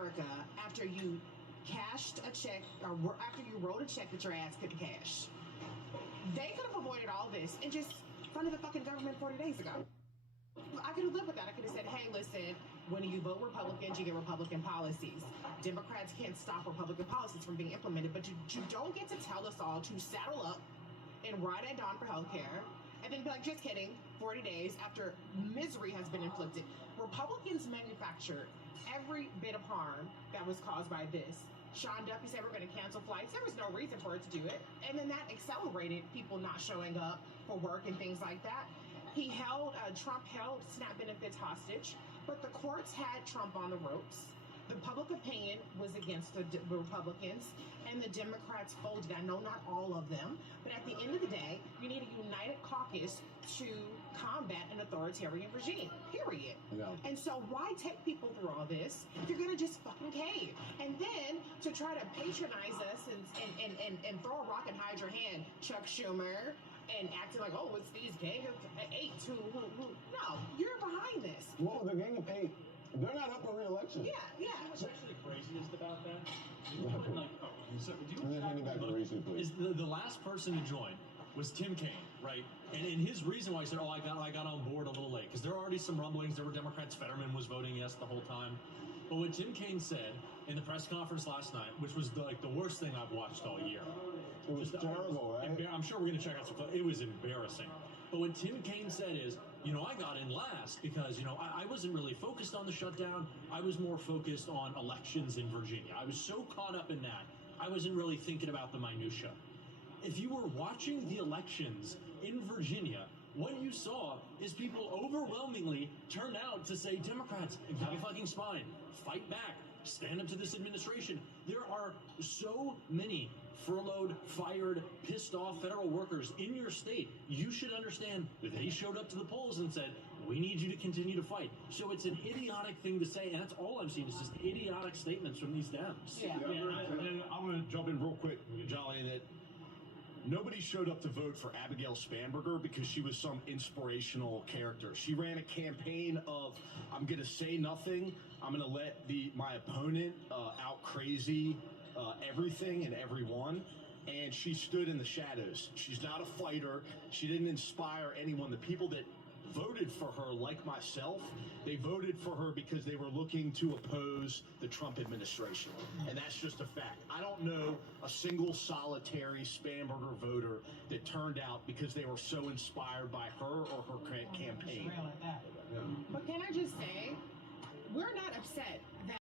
America after you cashed a check or after you wrote a check that your ass couldn't cash. They could have avoided all this and just funded the fucking government 40 days ago. I could have lived with that. I could have said, hey, listen, when you vote Republicans, you get Republican policies. Democrats can't stop Republican policies from being implemented, but you don't get to tell us all to saddle up and ride at dawn for healthcare and then be like, just kidding, 40 days after misery has been inflicted. Republicans manufactured every bit of harm that was caused by this. Sean Duffy said we're going to cancel flights. There was no reason for it to do it. And then that accelerated people not showing up for work and things like that. Trump held SNAP benefits hostage, but the courts had Trump on the ropes. The public opinion was against the Republicans, and the Democrats folded. I know not all of them, but at the end of the day, you need a united caucus to combat an authoritarian regime, period. Yeah. And so why take people through all this if you're going to just fucking cave? And then to try to patronize us and throw a rock and hide your hand, Chuck Schumer, and acting like, oh, it's these gang of eight who. No, you're behind this. Well, the gang of eight, they're not up for re-election. Yeah. What's actually craziest about that? Hand it back to Racy, please. Is the last person to join was Tim Kaine, right? And his reason why he said, oh, I got on board a little late, because there are already some rumblings. There were Democrats. Fetterman was voting yes the whole time. But what Tim Kaine said in the press conference last night, which was the worst thing I've watched all year. It was terrible, right? I'm sure we're going to check out some clips. It was embarrassing. But what Tim Kaine said is, I got in last because, I wasn't really focused on the shutdown. I was more focused on elections in Virginia. I was so caught up in that, I wasn't really thinking about the minutia. If you were watching the elections in Virginia, what you saw is people overwhelmingly turned out to say, Democrats, have a fucking spine, fight back, stand up to this administration. There are so many furloughed, fired, pissed off federal workers in your state. You should understand that they showed up to the polls and said, we need you to continue to fight. So it's an idiotic thing to say, and that's all I'm seeing is just idiotic statements from these Dems. Yeah. I'm going to jump in real quick, Jolly, that nobody showed up to vote for Abigail Spanberger because she was some inspirational character. She ran a campaign of, I'm going to say nothing, I'm going to let my opponent out crazy everything and everyone, and she stood in the shadows. She's not a fighter. She didn't inspire anyone. The people that voted for her, like myself, they voted for her because they were looking to oppose the Trump administration. And that's just a fact. I don't know a single solitary Spanberger voter that turned out because they were so inspired by her or her campaign. But can I just say, we're not upset